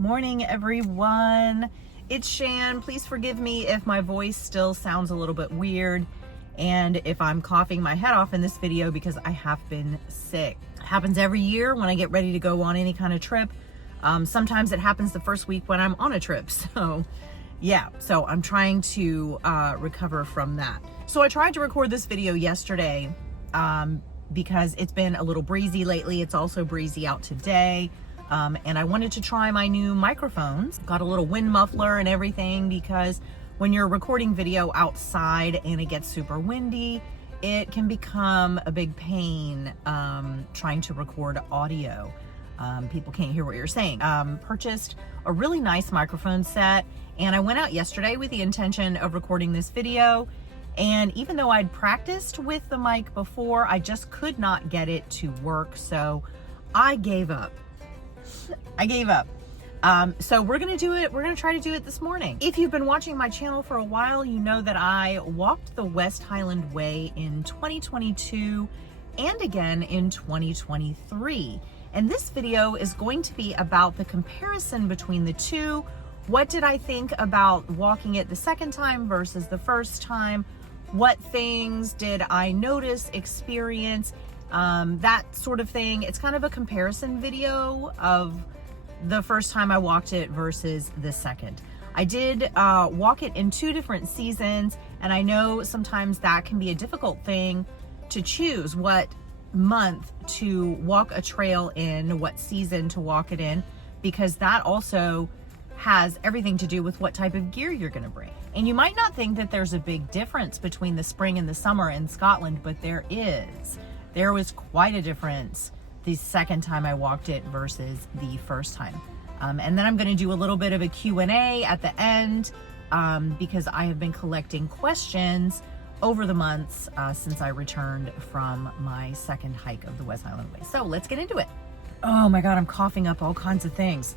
Morning, everyone. It's Shan. Please forgive me if my voice still sounds a little bit weird and if I'm coughing my head off in this video because I have been sick. It happens every year when I get ready to go on any kind of trip. Sometimes it happens the first week when I'm on a trip. So yeah, so I'm trying to recover from that. So I tried to record this video yesterday because it's been a little breezy lately. It's also breezy out today. And I wanted to try my new microphones. Got a little wind muffler and everything because when you're recording video outside and it gets super windy, it can become a big pain trying to record audio. People can't hear what you're saying. Purchased a really nice microphone set, and I went out yesterday with the intention of recording this video. And even though I'd practiced with the mic before, I just could not get it to work. So I gave up. So we're gonna do it. We're gonna try to do it this morning. If you've been watching my channel for a while, you know that I walked the West Highland Way in 2022 and again in 2023. And this video is going to be about the comparison between the two. What did I think about walking it the second time versus the first time? What things did I notice, experience? That sort of thing. It's kind of a comparison video of the first time I walked it versus the second. I did walk it in 2 different seasons, and I know sometimes that can be a difficult thing to choose what month to walk a trail in, what season to walk it in, because that also has everything to do with what type of gear you're going to bring. And you might not think that there's a big difference between the spring and the summer in Scotland, but there is. There was quite a difference the second time I walked it versus the first time. And then I'm going to do a little bit of a Q&A at the end because I have been collecting questions over the months since I returned from my second hike of the West Highland Way. So let's get into it. Oh my God, I'm coughing up all kinds of things.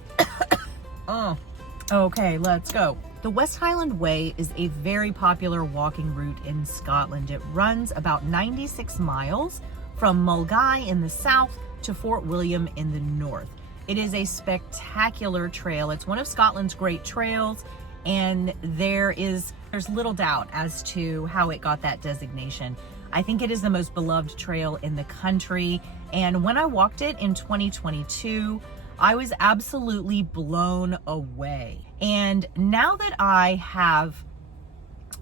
Oh, okay, let's go. The West Highland Way is a very popular walking route in Scotland. It runs about 96 miles from Mulgai in the south to Fort William in the north. It is a spectacular trail. It's one of Scotland's great trails, and there's little doubt as to how it got that designation. I think it is the most beloved trail in the country, and when I walked it in 2022, I was absolutely blown away. And now that I have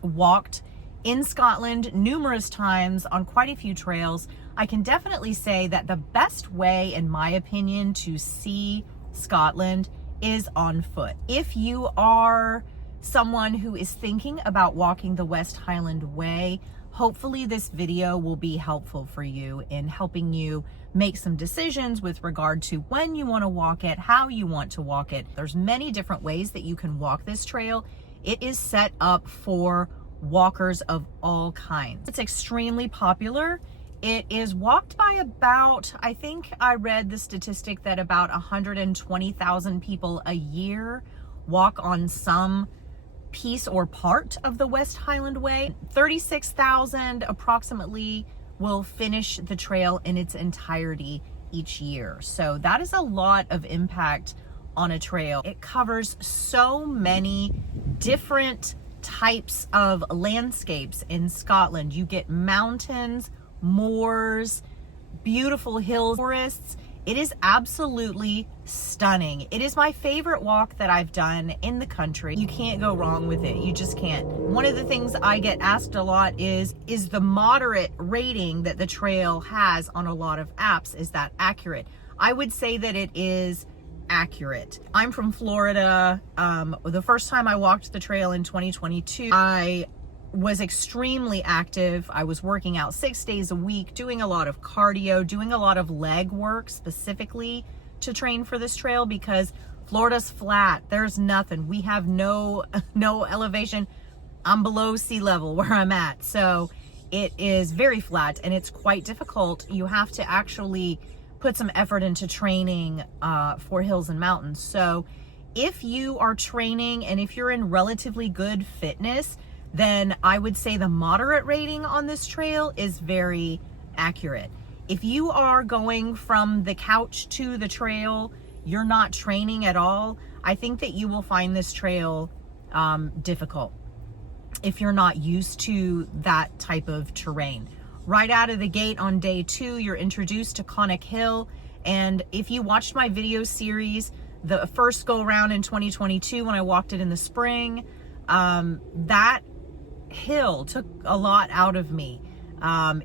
walked in Scotland numerous times on quite a few trails, I can definitely say that the best way, in my opinion, to see Scotland is on foot. If you are someone who is thinking about walking the West Highland Way, hopefully this video will be helpful for you in helping you make some decisions with regard to when you want to walk it, how you want to walk it. There's many different ways that you can walk this trail. It is set up for walkers of all kinds. It's extremely popular. It is walked by about, I think I read the statistic that about 120,000 people a year walk on some piece or part of the West Highland Way. 36,000 approximately will finish the trail in its entirety each year. So that is a lot of impact on a trail. It covers so many different types of landscapes in Scotland. You get mountains, moors, beautiful hills, forests. It is absolutely stunning. It is my favorite walk that I've done in the country. You can't go wrong with it. You just can't. One of the things I get asked a lot is the moderate rating that the trail has on a lot of apps, is that accurate? I would say that it is accurate. I'm from Florida. The first time I walked the trail in 2022, I was extremely active. I was working out 6 days a week, doing a lot of cardio, doing a lot of leg work specifically to train for this trail because Florida's flat. There's nothing. We have no elevation. I'm below sea level where I'm at. So it is very flat and it's quite difficult. You have to actually put some effort into training for hills and mountains. So if you are training and if you're in relatively good fitness, then I would say the moderate rating on this trail is very accurate. If you are going from the couch to the trail, you're not training at all, I think that you will find this trail difficult if you're not used to that type of terrain. Right out of the gate on day 2, you're introduced to Conic Hill. And if you watched my video series, the first go around in 2022 when I walked it in the spring, that hill took a lot out of me.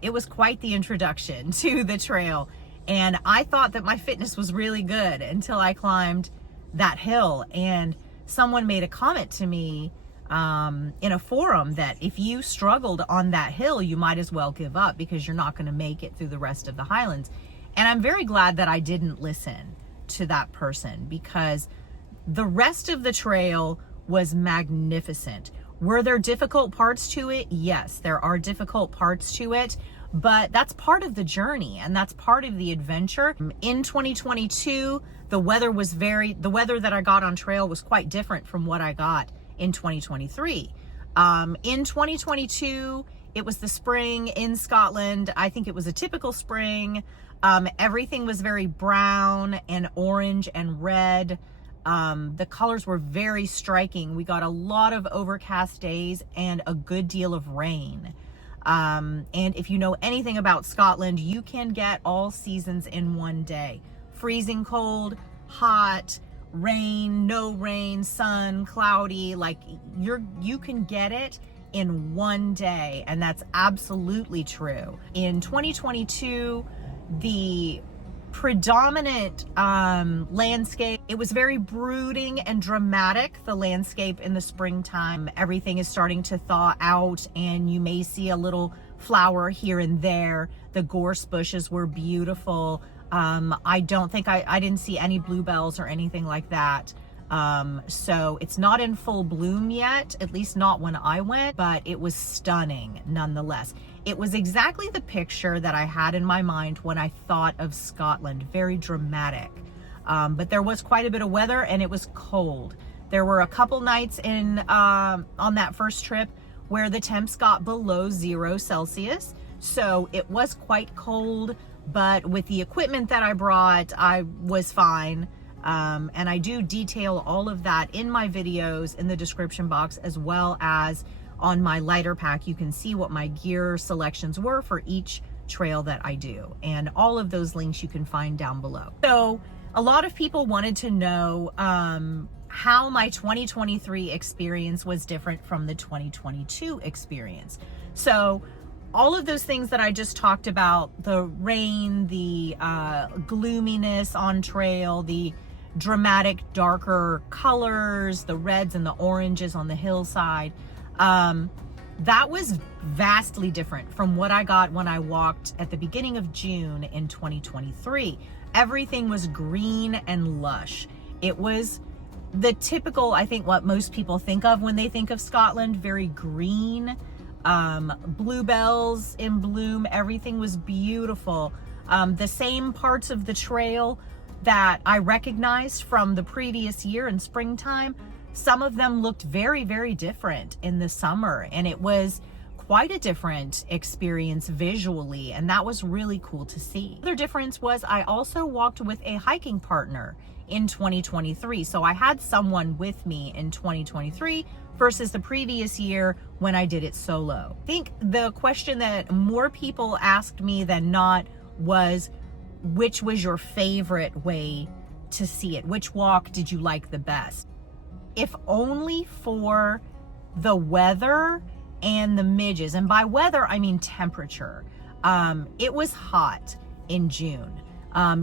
It was quite the introduction to the trail. And I thought that my fitness was really good until I climbed that hill. And someone made a comment to me in a forum that if you struggled on that hill, you might as well give up because you're not going to make it through the rest of the Highlands. And I'm very glad that I didn't listen to that person, because the rest of the trail was magnificent. Were there difficult parts to it? Yes, there are difficult parts to it, but that's part of the journey and that's part of the adventure. In 2022, the weather that I got on trail was quite different from what I got in 2023. In 2022, it was the spring in Scotland. I think it was a typical spring. Everything was very brown and orange and red. The colors were very striking. We got a lot of overcast days and a good deal of rain. And if you know anything about Scotland, you can get all seasons in one day. Freezing cold, hot, rain, no rain, sun, cloudy, like you can get it in one day, and that's absolutely true. In 2022, the predominant landscape, it was very brooding and dramatic, the landscape in the springtime. Everything is starting to thaw out and you may see a little flower here and there. The gorse bushes were beautiful. I didn't see any bluebells or anything like that. So it's not in full bloom yet, at least not when I went, but it was stunning nonetheless. It was exactly the picture that I had in my mind when I thought of Scotland, very dramatic. But there was quite a bit of weather and it was cold. There were a couple nights on that first trip where the temps got below 0 Celsius. So it was quite cold, but with the equipment that I brought, I was fine. And I do detail all of that in my videos in the description box, as well as on my lighter pack. You can see what my gear selections were for each trail that I do. And all of those links you can find down below. So a lot of people wanted to know how my 2023 experience was different from the 2022 experience. So all of those things that I just talked about, the rain, the gloominess on trail, the dramatic darker colors, the reds and the oranges on the hillside, that was vastly different from what I got when I walked at the beginning of June in 2023. Everything was green and lush. It was the typical, I think, what most people think of when they think of Scotland, very green, bluebells in bloom. Everything was beautiful. The same parts of the trail that I recognized from the previous year in springtime, some of them looked very, very different in the summer, and it was quite a different experience visually, and that was really cool to see. The other difference was I also walked with a hiking partner in 2023. So I had someone with me in 2023 versus the previous year when I did it solo. I think the question that more people asked me than not was, which was your favorite way to see it? Which walk did you like the best? If only for the weather and the midges. And by weather, I mean temperature. It was hot in June.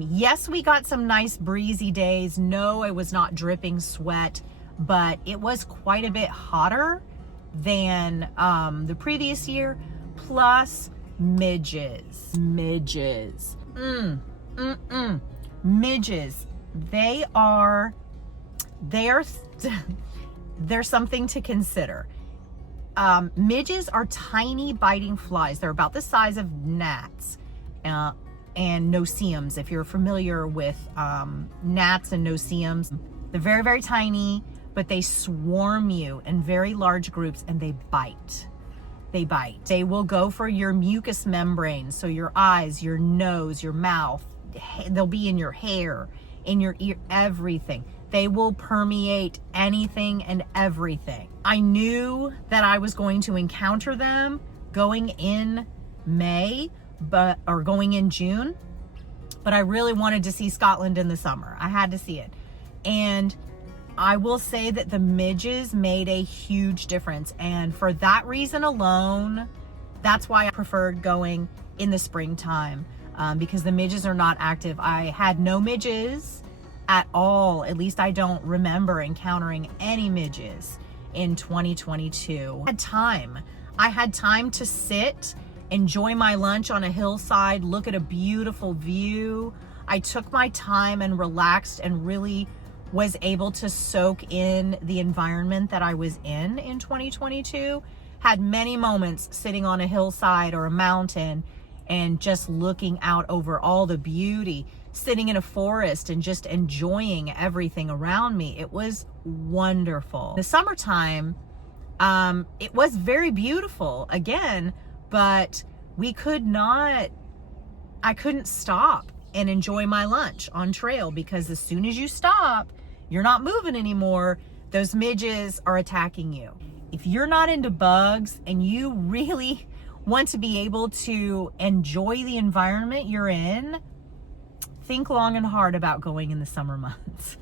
Yes, we got some nice breezy days. No, it was not dripping sweat, but it was quite a bit hotter than the previous year. Plus midges. Midges. Midges. They're something to consider. Midges are tiny biting flies. They're about the size of gnats and no-see-ums. If you're familiar with gnats and no-see-ums, they're very, very tiny, but they swarm you in very large groups and they bite. They bite. They will go for your mucous membrane, so your eyes, your nose, your mouth. They'll be in your hair, in your ear, everything. They will permeate anything and everything. I knew that I was going to encounter them going in May, or going in June, but I really wanted to see Scotland in the summer. I had to see it. And I will say that the midges made a huge difference. And for that reason alone, that's why I preferred going in the springtime, because the midges are not active. I had no midges at all. At least I don't remember encountering any midges in 2022. I had time to sit, enjoy my lunch on a hillside, look at a beautiful view. I took my time and relaxed and really was able to soak in the environment that I was in 2022. Had many moments sitting on a hillside or a mountain and just looking out over all the beauty, sitting in a forest and just enjoying everything around me. It was wonderful. The summertime, it was very beautiful again, but I couldn't stop and enjoy my lunch on trail, because as soon as you stop, you're not moving anymore, those midges are attacking you. If you're not into bugs and you really want to be able to enjoy the environment you're in, think long and hard about going in the summer months.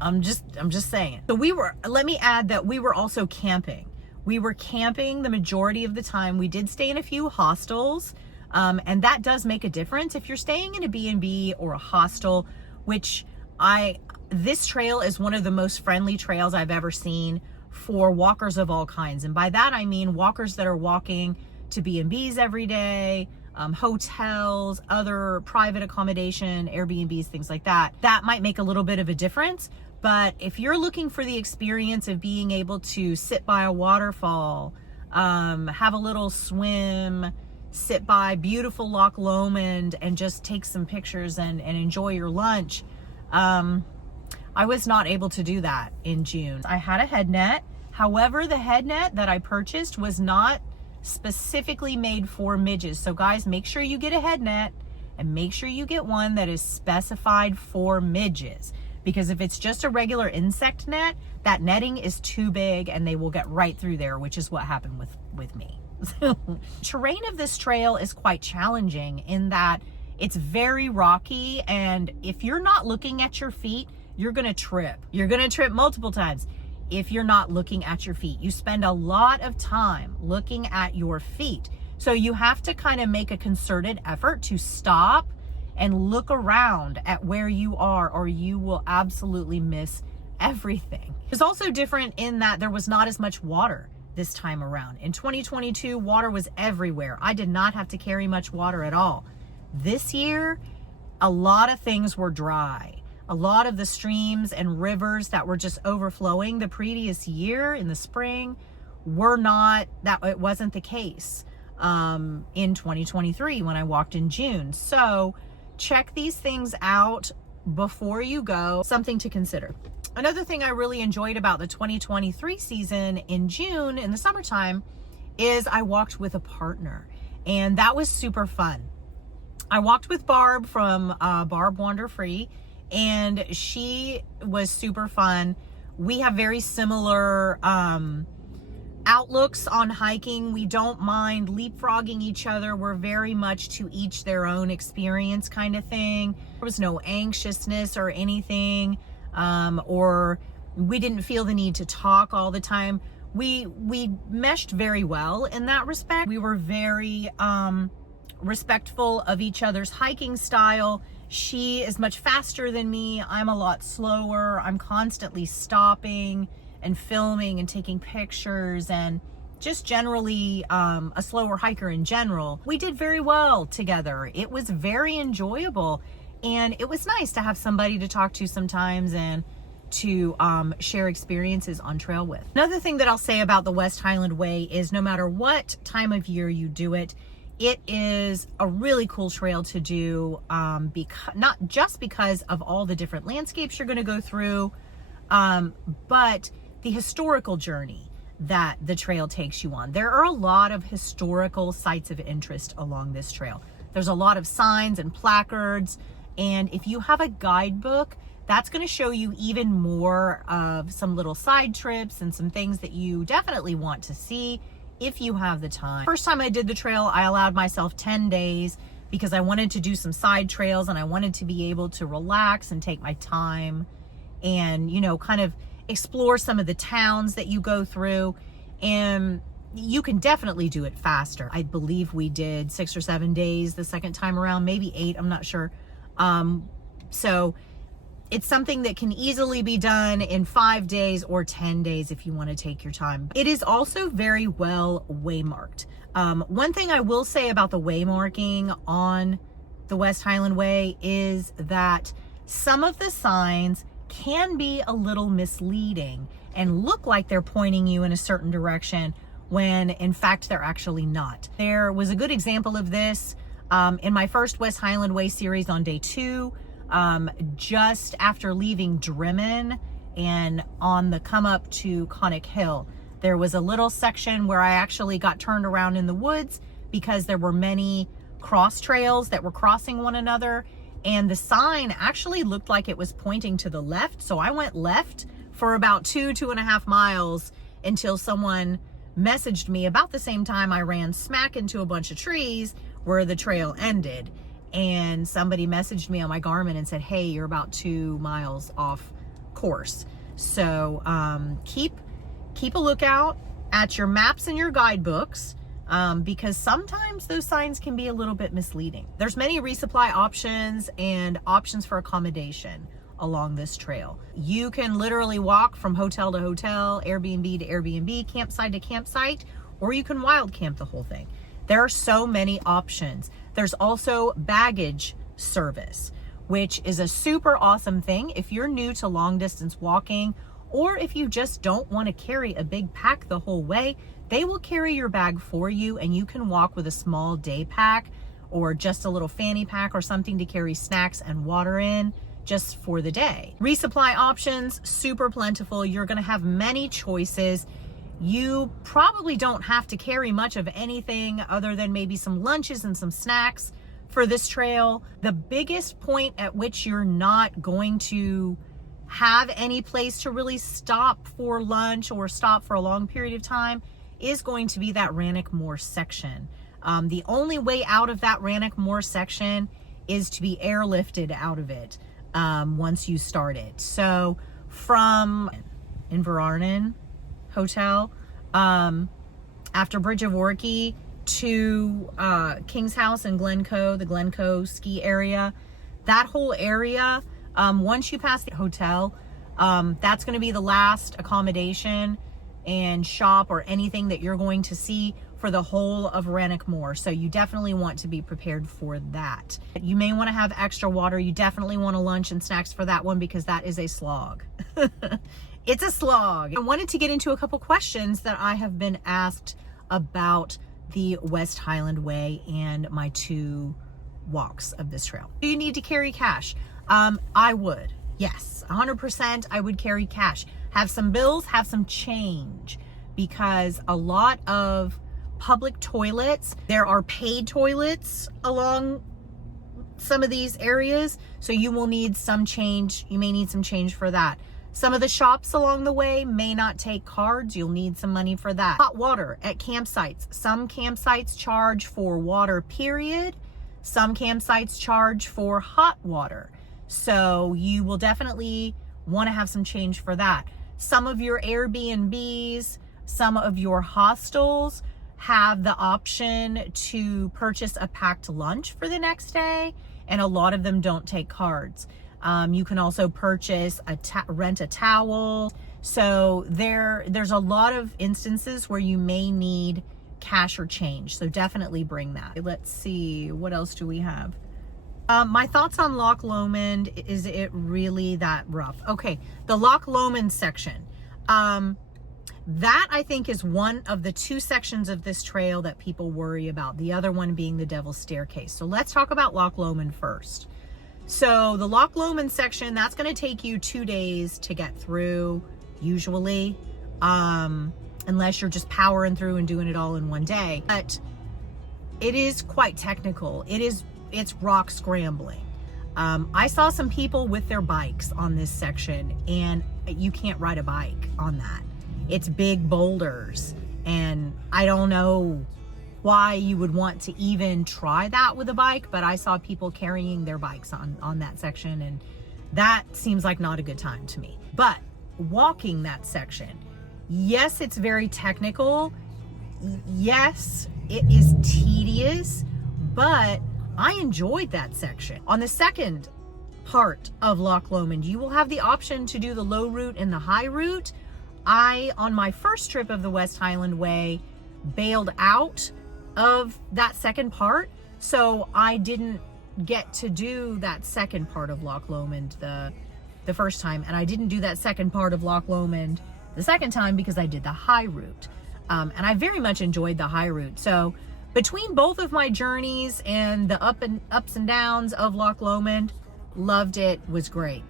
I'm just saying. So let me add that we were also camping. We were camping the majority of the time. We did stay in a few hostels, and that does make a difference. If you're staying in a B&B or a hostel, which this trail is one of the most friendly trails I've ever seen for walkers of all kinds. And by that, I mean walkers that are walking to B&Bs every day, hotels, other private accommodation, Airbnbs, things like that. That might make a little bit of a difference. But if you're looking for the experience of being able to sit by a waterfall, have a little swim, sit by beautiful Loch Lomond and just take some pictures and enjoy your lunch, I was not able to do that in June. I had a head net. However, the head net that I purchased was not specifically made for midges. So guys, make sure you get a head net and make sure you get one that is specified for midges. Because if it's just a regular insect net, that netting is too big and they will get right through there, which is what happened with me. Terrain of this trail is quite challenging in that it's very rocky, and if you're not looking at your feet, you're gonna trip. You're gonna trip multiple times if you're not looking at your feet. You spend a lot of time looking at your feet. So you have to kind of make a concerted effort to stop and look around at where you are, or you will absolutely miss everything. It's also different in that there was not as much water this time around. In 2022, water was everywhere. I did not have to carry much water at all. This year, a lot of things were dry. A lot of the streams and rivers that were just overflowing the previous year in the spring it wasn't the case in 2023 when I walked in June. So check these things out before you go. Something to consider. Another thing I really enjoyed about the 2023 season in June in the summertime is I walked with a partner, and that was super fun. I walked with Barb from Barb Wander Free, and she was super fun. We have very similar outlooks on hiking. We don't mind leapfrogging each other. We're very much to each their own experience kind of thing. There was no anxiousness or anything, or we didn't feel the need to talk all the time. We meshed very well in that respect. We were very respectful of each other's hiking style. She is much faster than me. I'm a lot slower. I'm constantly stopping and filming and taking pictures, and just generally a slower hiker in general. We did very well together. It was very enjoyable, and it was nice to have somebody to talk to sometimes and to share experiences on trail with. Another thing that I'll say about the West Highland Way is no matter what time of year you do it, it is a really cool trail to do, not just because of all the different landscapes you're going to go through, but the historical journey that the trail takes you on. There are a lot of historical sites of interest along this trail. There's a lot of signs and placards And if you have a guidebook, that's going to show you even more of some little side trips and some things that you definitely want to see if you have the time. First time I did the trail, I allowed myself 10 days because I wanted to do some side trails and I wanted to be able to relax and take my time and, you know, kind of explore some of the towns that you go through. And you can definitely do it faster. I believe we did 6 or 7 days the second time around, maybe 8, I'm not sure. So it's something that can easily be done in 5 days or 10 days if you want to take your time. It is also very well waymarked. One thing I will say about the waymarking on the West Highland Way is that some of the signs can be a little misleading and look like they're pointing you in a certain direction when in fact they're actually not. There was a good example of this in my first West Highland Way series on day 2, just after leaving Drimmen and on the come up to Conic Hill. There was a little section where I actually got turned around in the woods because there were many cross trails that were crossing one another, and the sign actually looked like it was pointing to the left. So I went left for about 2.5 miles until someone messaged me about the same time I ran smack into a bunch of trees where the trail ended. And somebody messaged me on my Garmin and said, hey, you're about 2 miles off course. So keep a lookout at your maps and your guidebooks, because sometimes those signs can be a little bit misleading. There's many resupply options and options for accommodation along this trail. You can literally walk from hotel to hotel, Airbnb to Airbnb, campsite to campsite, or you can wild camp the whole thing. There are so many options. There's also baggage service, which is a super awesome thing if you're new to long distance walking, or if you just don't want to carry a big pack the whole way. They will carry your bag for you and you can walk with a small day pack or just a little fanny pack or something to carry snacks and water in just for the day. Resupply options, super plentiful. You're going to have many choices. You probably don't have to carry much of anything other than maybe some lunches and some snacks for this trail. The biggest point at which you're not going to have any place to really stop for lunch or stop for a long period of time is going to be that Rannoch Moor section. The only way out of that Rannoch Moor section is to be airlifted out of it once you start it. So from Inverarnon Hotel, after Bridge of Orchy to King's House in Glencoe, the Glencoe ski area, that whole area, once you pass the hotel, that's going to be the last accommodation and shop or anything that you're going to see for the whole of Rannoch Moor. So you definitely want to be prepared for that. You may want to have extra water. You definitely want a lunch and snacks for that one because that is a slog. It's a slog. I wanted to get into a couple questions that I have been asked about the West Highland Way and my 2 walks of this trail. Do you need to carry cash? I would. Yes, 100% I would carry cash. Have some bills, have some change, because a lot of public toilets, there are paid toilets along some of these areas, so you will need some change. You may need some change for that. Some of the shops along the way may not take cards. You'll need some money for that. Hot water at campsites. Some campsites charge for water, period. Some campsites charge for hot water. So you will definitely want to have some change for that. Some of your Airbnbs, some of your hostels have the option to purchase a packed lunch for the next day, and a lot of them don't take cards. You can also purchase rent a towel. So there's a lot of instances where you may need cash or change. So definitely bring that. Let's see, what else do we have? My thoughts on Loch Lomond. Is it really that rough? Okay, the Loch Lomond section. That I think is one of the 2 sections of this trail that people worry about. The other one being the Devil's Staircase. So let's talk about Loch Lomond first. So the Loch Lomond section, that's going to take you 2 days to get through, usually, unless you're just powering through and doing it all in one day. But it is quite technical. It's rock scrambling. I saw some people with their bikes on this section, and you can't ride a bike on that. It's big boulders, and I don't know why you would want to even try that with a bike, but I saw people carrying their bikes on that section, and that seems like not a good time to me. But walking that section, yes, it's very technical. Yes, it is tedious, but I enjoyed that section. On the second part of Loch Lomond, you will have the option to do the low route and the high route. On my first trip of the West Highland Way, bailed out of that second part, so I didn't get to do that second part of Loch Lomond the first time, and I didn't do that second part of Loch Lomond the second time because I did the high route, and I very much enjoyed the high route. So between both of my journeys and the ups and downs of Loch Lomond, loved it, was great.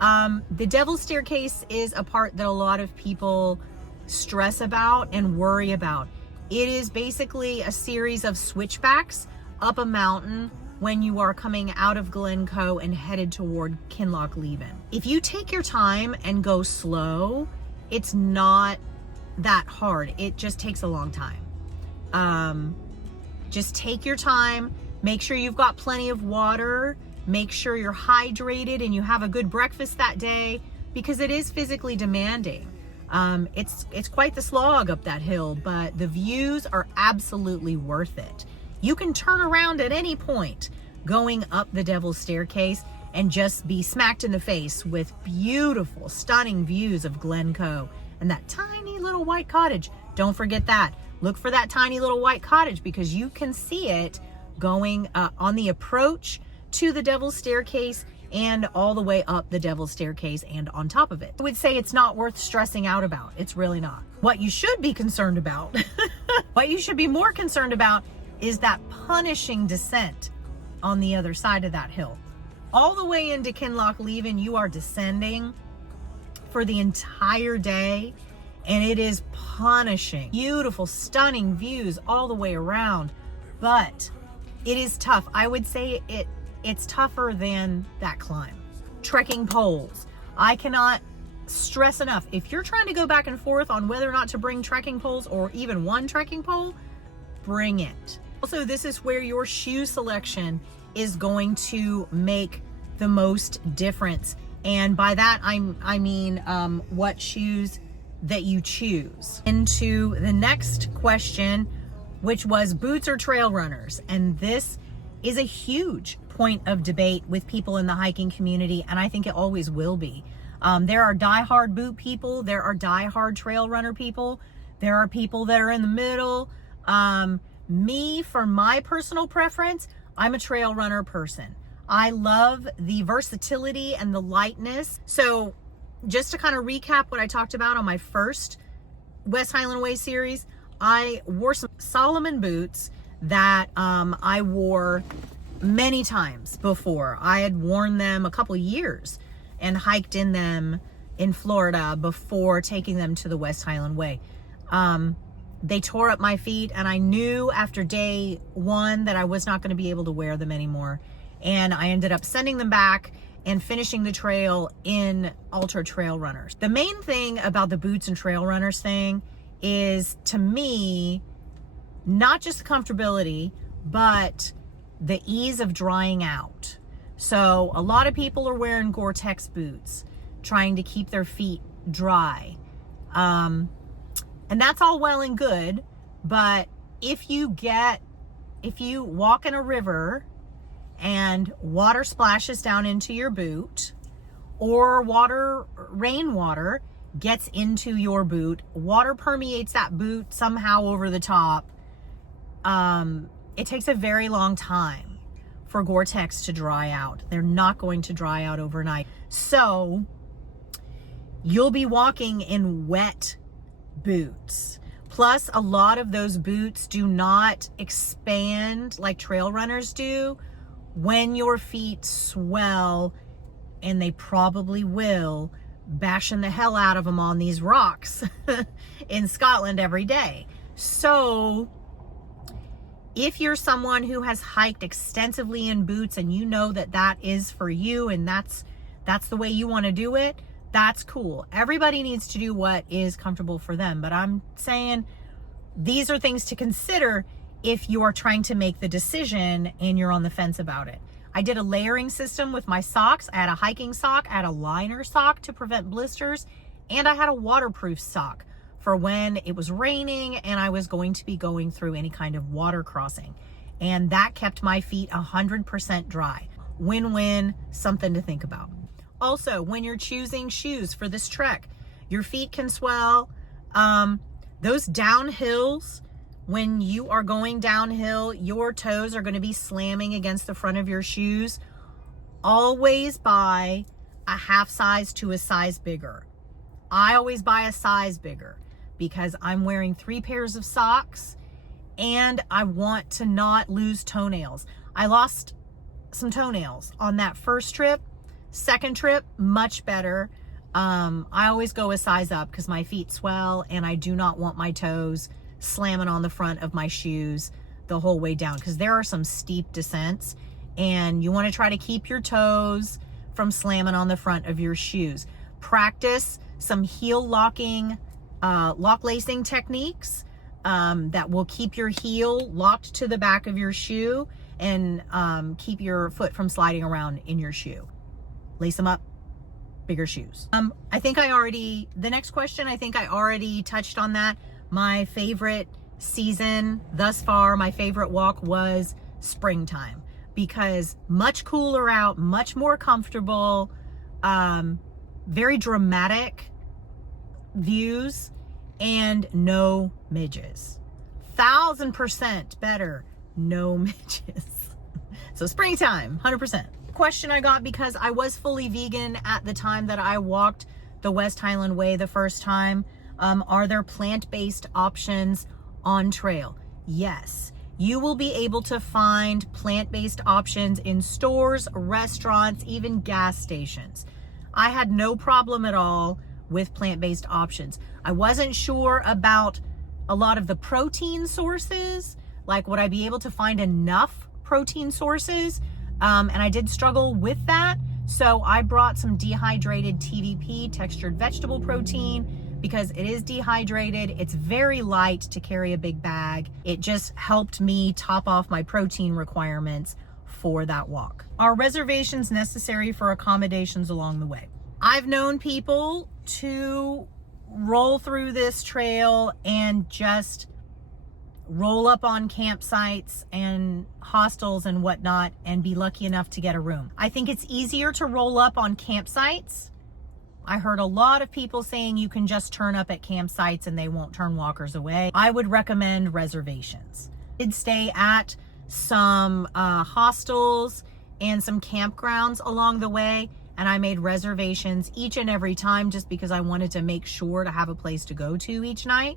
The Devil's Staircase is a part that a lot of people stress about and worry about. It is basically a series of switchbacks up a mountain when you are coming out of Glencoe and headed toward Kinlochleven. If you take your time and go slow, it's not that hard. It just takes a long time. Just take your time, make sure you've got plenty of water, make sure you're hydrated and you have a good breakfast that day, because it is physically demanding. It's quite the slog up that hill, but the views are absolutely worth it. You can turn around at any point going up the Devil's Staircase and just be smacked in the face with beautiful, stunning views of Glencoe and that tiny little white cottage. Don't forget that. Look for that tiny little white cottage, because you can see it going on the approach to the Devil's Staircase and all the way up the Devil's Staircase and on top of it. I would say it's not worth stressing out about. It's really not. What you should be concerned about, what you should be more concerned about, is that punishing descent on the other side of that hill. All the way into Kinlochleven, you are descending for the entire day, and it is punishing. Beautiful, stunning views all the way around, but it is tough. I would say it's tougher than that climb. Trekking poles. I cannot stress enough, if you're trying to go back and forth on whether or not to bring trekking poles or even one trekking pole, bring it. Also, this is where your shoe selection is going to make the most difference. And by that, I mean what shoes that you choose. Into the next question, which was boots or trail runners. And this is a huge point of debate with people in the hiking community, and I think it always will be. There are diehard boot people, there are diehard trail runner people, there are people that are in the middle. Me, for my personal preference, I'm a trail runner person. I love the versatility and the lightness. So just to kind of recap what I talked about on my first West Highland Way series, I wore some Solomon boots that I wore many times before. I had worn them a couple years and hiked in them in Florida before taking them to the West Highland Way. They tore up my feet, and I knew after day one that I was not going to be able to wear them anymore. And I ended up sending them back and finishing the trail in Ultra Trail Runners. The main thing about the boots and trail runners thing is, to me, not just the comfortability, but the ease of drying out. So a lot of people are wearing Gore-Tex boots, trying to keep their feet dry. And that's all well and good, but if you walk in a river and water splashes down into your boot, or rainwater gets into your boot, water permeates that boot somehow over the top, it takes a very long time for Gore-Tex to dry out. They're not going to dry out overnight. So you'll be walking in wet boots. Plus, a lot of those boots do not expand like trail runners do. When your feet swell, and they probably will, bashing the hell out of them on these rocks in Scotland every day. So If you're someone who has hiked extensively in boots and you know that that is for you and that's the way you want to do it, that's cool. Everybody needs to do what is comfortable for them. But I'm saying these are things to consider if you are trying to make the decision and you're on the fence about it. I did a layering system with my socks. I had a hiking sock, I had a liner sock to prevent blisters, and I had a waterproof sock for when it was raining and I was going to be going through any kind of water crossing. And that kept my feet 100% dry. Win-win, something to think about. Also, when you're choosing shoes for this trek, your feet can swell. Those downhills, when you are going downhill, your toes are going to be slamming against the front of your shoes. Always buy a half size to a size bigger. I always buy a size bigger because I'm wearing 3 pairs of socks and I want to not lose toenails. I lost some toenails on that first trip. Second trip, much better. I always go a size up because my feet swell and I do not want my toes slamming on the front of my shoes the whole way down, because there are some steep descents and you want to try to keep your toes from slamming on the front of your shoes. Practice some heel locking, lock lacing techniques that will keep your heel locked to the back of your shoe and keep your foot from sliding around in your shoe. Lace them up, bigger shoes. The next question, I think I already touched on that. My favorite season thus far, my favorite walk was springtime because much cooler out, much more comfortable, very dramatic views, and no midges. 1000% better, no midges. So springtime, 100%. Question I got because I was fully vegan at the time that I walked the West Highland Way the first time. Are there plant-based options on trail? Yes. You will be able to find plant-based options in stores, restaurants, even gas stations. I had no problem at all with plant-based options. I wasn't sure about a lot of the protein sources, like would I be able to find enough protein sources? And I did struggle with that. So I brought some dehydrated TVP, textured vegetable protein, because it is dehydrated. It's very light to carry a big bag. It just helped me top off my protein requirements for that walk. Are reservations necessary for accommodations along the way? I've known people to roll through this trail and just roll up on campsites and hostels and whatnot and be lucky enough to get a room. I think it's easier to roll up on campsites. I heard a lot of people saying you can just turn up at campsites and they won't turn walkers away. I would recommend reservations. I did stay at some hostels and some campgrounds along the way, and I made reservations each and every time just because I wanted to make sure to have a place to go to each night.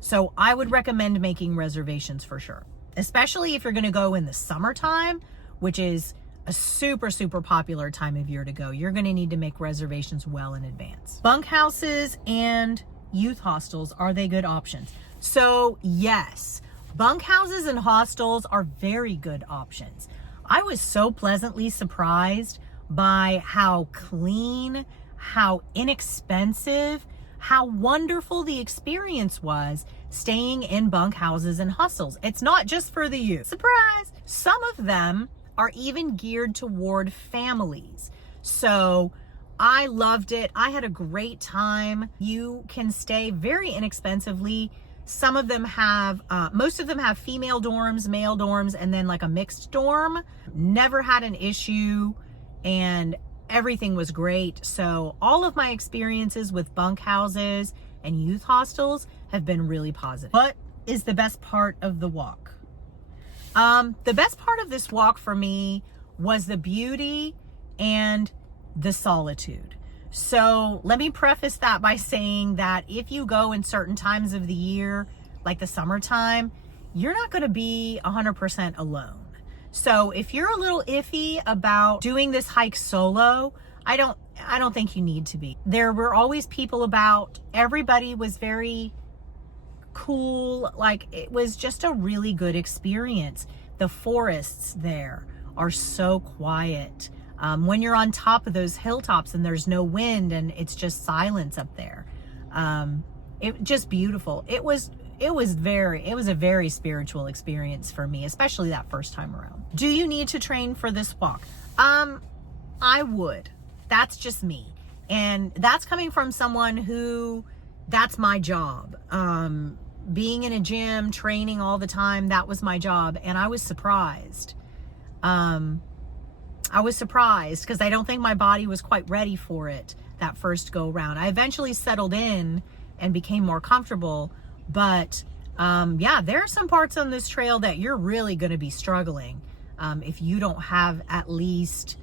So I would recommend making reservations for sure, especially if you're going to go in the summertime, which is a super, super popular time of year to go. You're going to need to make reservations well in advance. Bunkhouses and youth hostels, are they good options? So yes, bunkhouses and hostels are very good options. I was so pleasantly surprised by how clean, how inexpensive, how wonderful the experience was staying in bunkhouses and hostels. It's not just for the youth. Surprise! Some of them are even geared toward families. So I loved it. I had a great time. You can stay very inexpensively. Some of them have, most of them have female dorms, male dorms, and then like a mixed dorm. Never had an issue and everything was great. So all of my experiences with bunkhouses and youth hostels have been really positive. What is the best part of the walk? The best part of this walk for me was the beauty and the solitude. So let me preface that by saying that if you go in certain times of the year, like the summertime, you're not going to be 100% alone. So if you're a little iffy about doing this hike solo, I don't think you need to be. There were always people about. Everybody was very cool. Like, it was just a really good experience. The forests there are so quiet. When you're on top of those hilltops and there's no wind and it's just silence up there. It just beautiful. It was a very spiritual experience for me, especially that first time around. Do you need to train for this walk? I would. That's just me. And that's coming from someone who, that's my job. Being in a gym, training all the time, that was my job. And I was surprised. Because I don't think my body was quite ready for it that first go round. I eventually settled in and became more comfortable. But yeah, there are some parts on this trail that you're really going to be struggling if you don't have at least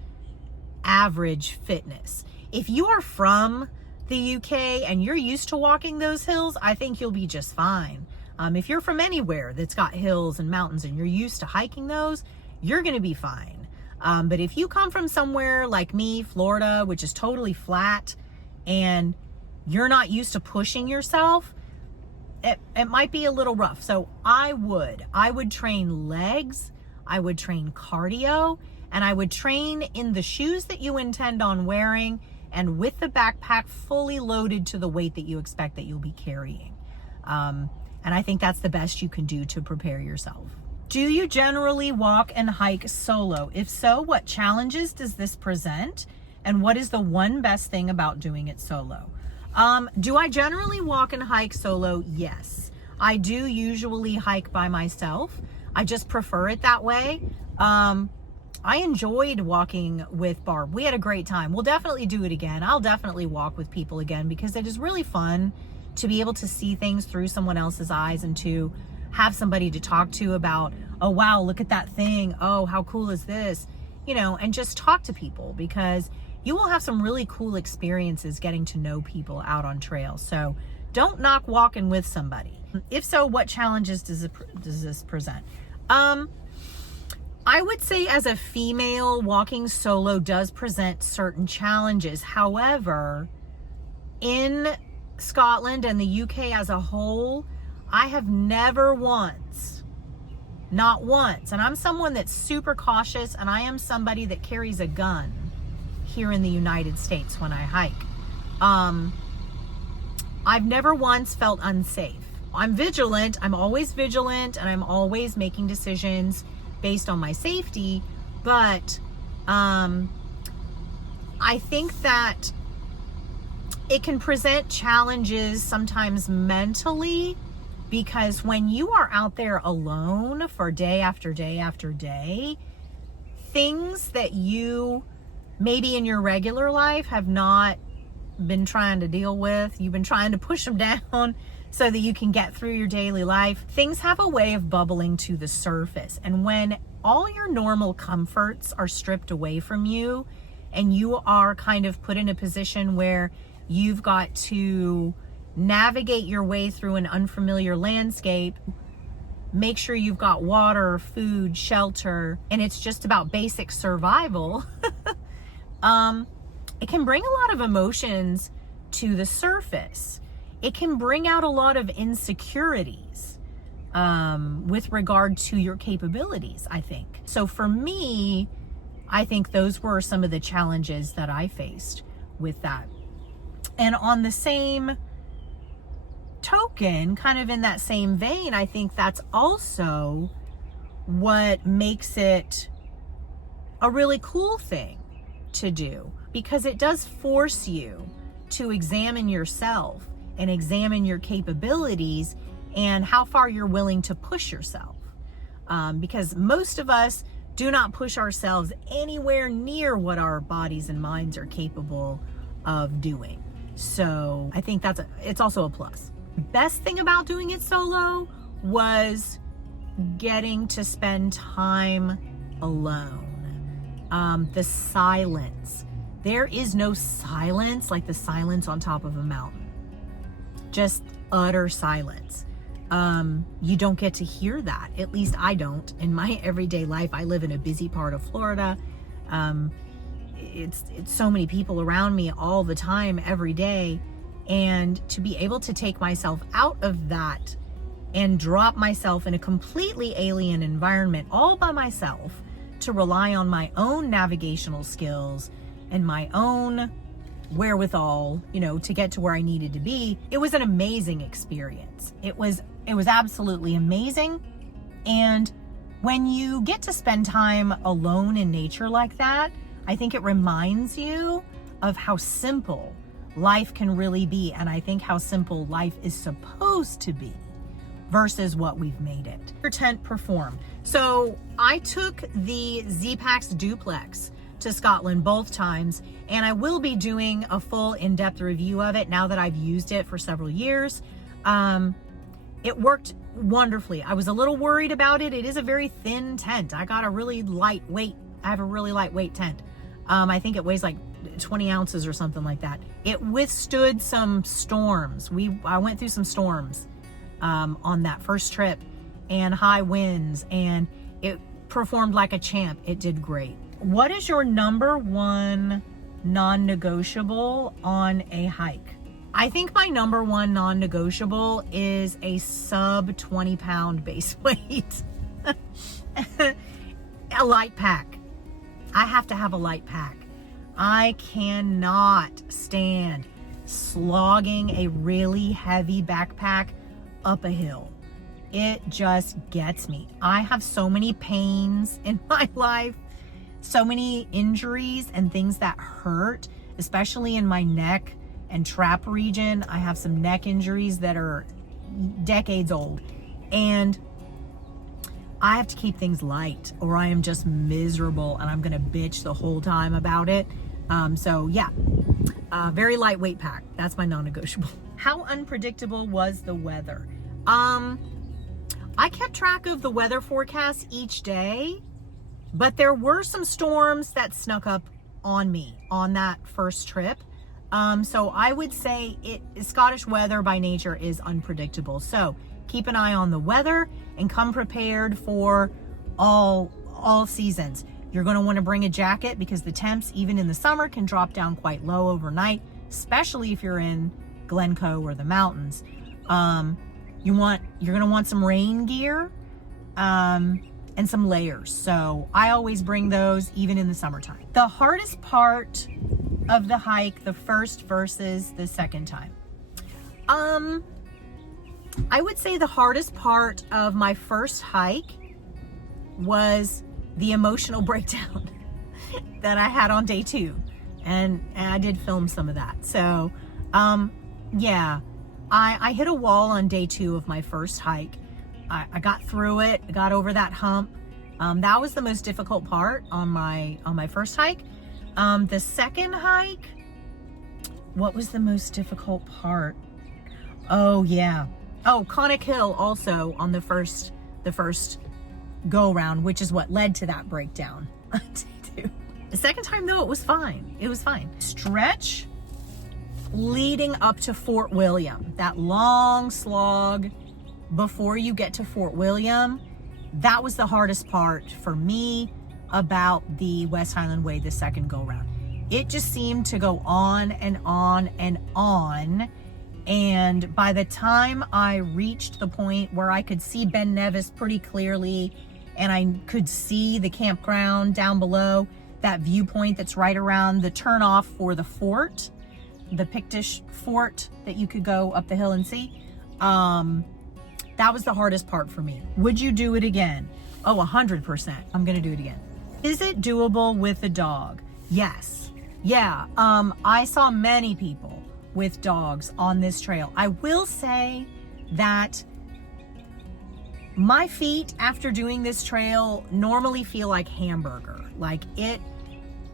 average fitness. If you are from the UK and you're used to walking those hills, I think you'll be just fine. If you're from anywhere that's got hills and mountains and you're used to hiking those, you're going to be fine. But if you come from somewhere like me, Florida, which is totally flat, and you're not used to pushing yourself, it might be a little rough. So I would train legs, I would train cardio, and I would train in the shoes that you intend on wearing and with the backpack fully loaded to the weight that you expect that you'll be carrying. And I think that's the best you can do to prepare yourself. Do you generally walk and hike solo? If so, what challenges does this present? And what is the one best thing about doing it solo? Do I generally walk and hike solo? Yes. I do usually hike by myself. I just prefer it that way. I enjoyed walking with Barb. We had a great time. We'll definitely do it again. I'll definitely walk with people again because it is really fun to be able to see things through someone else's eyes and to have somebody to talk to about, oh, wow, look at that thing. Oh, how cool is this? You know, and just talk to people because you will have some really cool experiences getting to know people out on trails. So don't knock walking with somebody. If so, what challenges does this present? I would say as a female, walking solo does present certain challenges. However, in Scotland and the UK as a whole, I have never once, not once, and I'm someone that's super cautious, and I am somebody that carries a gun here in the United States when I hike. I've never once felt unsafe. I'm vigilant. I'm always vigilant, and I'm always making decisions based on my safety, but I think that it can present challenges sometimes mentally, because when you are out there alone for day after day after day, things that you maybe in your regular life have not been trying to deal with, you've been trying to push them down so that you can get through your daily life, things have a way of bubbling to the surface. And when all your normal comforts are stripped away from you and you are kind of put in a position where you've got to navigate your way through an unfamiliar landscape, make sure you've got water, food, shelter, and it's just about basic survival, it can bring a lot of emotions to the surface. It can bring out a lot of insecurities with regard to your capabilities, I think. So for me, I think those were some of the challenges that I faced with that. And on the same token, kind of in that same vein, I think that's also what makes it a really cool thing to do, because it does force you to examine yourself and examine your capabilities and how far you're willing to push yourself. Because most of us do not push ourselves anywhere near what our bodies and minds are capable of doing. So I think it's also a plus. Best thing about doing it solo was getting to spend time alone. The silence. There is no silence like the silence on top of a mountain. Just utter silence. You don't get to hear that. At least I don't. In my everyday life, I live in a busy part of Florida. It's so many people around me all the time, every day. And to be able to take myself out of that and drop myself in a completely alien environment all by myself to rely on my own navigational skills and my own wherewithal, you know, to get to where I needed to be. It was an amazing experience. It was absolutely amazing. And when you get to spend time alone in nature like that, I think it reminds you of how simple life can really be. And I think how simple life is supposed to be versus what we've made it. Your tent performed. So I took the Z-Pax Duplex to Scotland both times, and I will be doing a full in-depth review of it now that I've used it for several years. It worked wonderfully. I was a little worried about it. It is a very thin tent. I have a really lightweight tent. I think it weighs like 20 ounces or something like that. It withstood some storms. I went through some storms on that first trip, and high winds, and it performed like a champ. It did great. What is your number one non-negotiable on a hike? I think my number one non-negotiable is a sub 20 pound base weight. A light pack. I have to have a light pack. I cannot stand slogging a really heavy backpack up a hill. It just gets me. I have so many pains in my life, so many injuries and things that hurt, especially in my neck and trap region. I have some neck injuries that are decades old, and I have to keep things light or I am just miserable and I'm gonna bitch the whole time about it. So yeah, very lightweight pack. That's my non-negotiable. How unpredictable was the weather? I kept track of the weather forecast each day, but there were some storms that snuck up on me on that first trip. So I would say Scottish weather by nature is unpredictable. So keep an eye on the weather and come prepared for all seasons. You're going to want to bring a jacket because the temps, even in the summer, can drop down quite low overnight, especially if you're in Glencoe or the mountains. You're going to want some rain gear, and some layers. So I always bring those even in the summertime. The hardest part of the hike, the first versus the second time. I would say the hardest part of my first hike was the emotional breakdown that I had on day 2. And I did film some of that. So, yeah, I hit a wall on day 2 of my first hike. I got through it, I got over that hump. That was the most difficult part on my first hike. The second hike, what was the most difficult part? Oh yeah. Oh, Conic Hill also on the first go around, which is what led to that breakdown. The second time though, it was fine. It was fine. Stretch leading up to Fort William, that long slog before you get to Fort William, that was the hardest part for me about the West Highland Way the second go round. It just seemed to go on and on and on. And by the time I reached the point where I could see Ben Nevis pretty clearly and I could see the campground down below, that viewpoint that's right around the turnoff for the fort, the Pictish fort that you could go up the hill and see, that was the hardest part for me. Would you do it again? Oh, 100%. I'm gonna do it again. Is it doable with a dog? Yes. Yeah, I saw many people with dogs on this trail. I will say that my feet after doing this trail normally feel like hamburger. Like it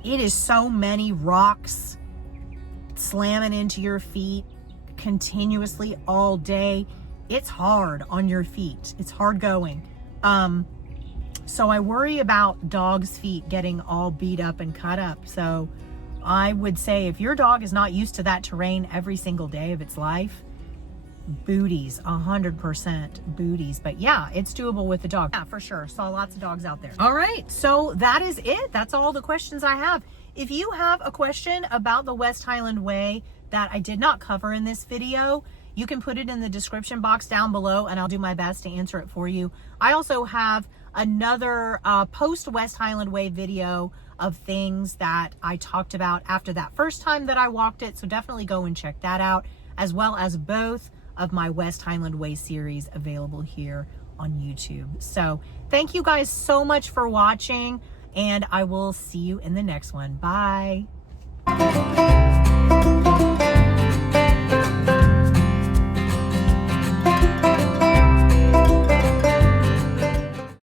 is so many rocks slamming into your feet continuously all day. It's hard on your feet. It's hard going. So I worry about dogs' feet getting all beat up and cut up. So I would say if your dog is not used to that terrain every single day of its life, booties, 100% booties. But yeah, it's doable with the dog. Yeah, for sure. Saw lots of dogs out there. All right, so that is it. That's all the questions I have. If you have a question about the West Highland Way, that I did not cover in this video, you can put it in the description box down below and I'll do my best to answer it for you. I also have another post West Highland Way video of things that I talked about after that first time that I walked it. So definitely go and check that out, as well as both of my West Highland Way series available here on YouTube. So thank you guys so much for watching, and I will see you in the next one. Bye.